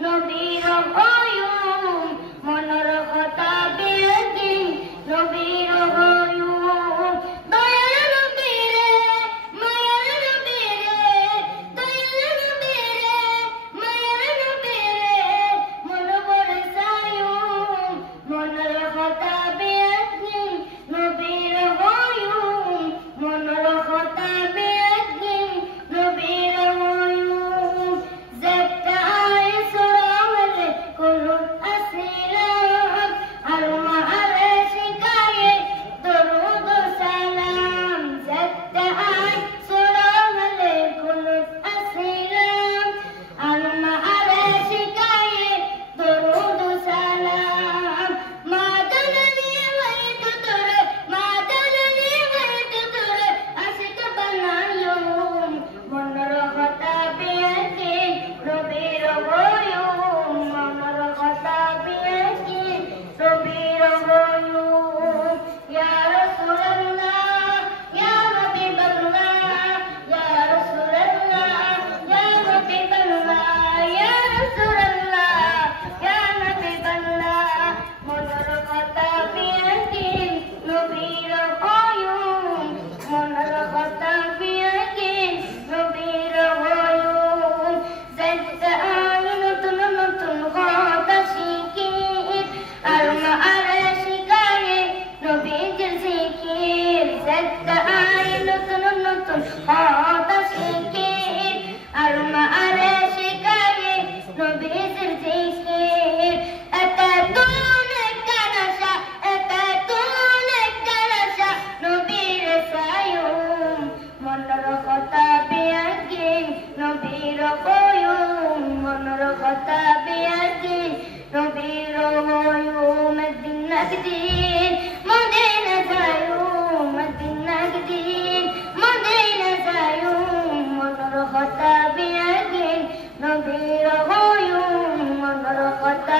নবীর হয়ুম মনের কথা বেদিন নবীর হয়ুম দয়াল নবীরে মায়ার নবীরে দয়াল নবীরে মায়ার নবীরে মন বরসায়ুম মনের কথা বেদিন নবীর হয়ুম মনের কথা বেদিন নবীর হয়ুম জেতা আয় সুরামলে কুলুত আসিলাম আলমা আলে শিকায়ে দরুদ সালাম জেতা আয় সুরামলে কুলুত আসিলাম আলমা আলে শিকায়ে দরুদ সালাম মা জননী ওয়াইত তোরে মা জননী ওয়াইত তোরে আশিক বানায়ুম মনের কথা বেদিন নবীর হয়ুম মনের কথা বেদিন নবীর হয়ুম ইয়া রাসূলুল্লাহ ইয়া হাবিবাল্লাহ ইয়া রাসূলুল্লাহ ইয়া হাবিবাল্লাহ ইয়া রাসূলুল্লাহ ইয়া হাবিবাল্লাহ মনের কথা বেদিন নবীর হয়ুম মনের কথা বেদিন নবীর হয়ুম জেতা আয় নতুন নতুন কথা শিখির আলমা আলে শিকায়ে নবীজির জিকির জেতা আয় নতুন নতুন কথা শিখির আলমা আলে শিকায়ে নবীজির জিকির একাতুন কারাশা একাতুন কারাশা নবীর সায়ুম মনের কথা বেদিন নবীর হয়ুম মনের কথা বেদিন নবীর হয়ুম একদিন একদিন মদিনা যায়ুম একদিন একদিন মদিনা যায়ুম মনের কথা বেদিন নবীর হয়ুম মনের কথা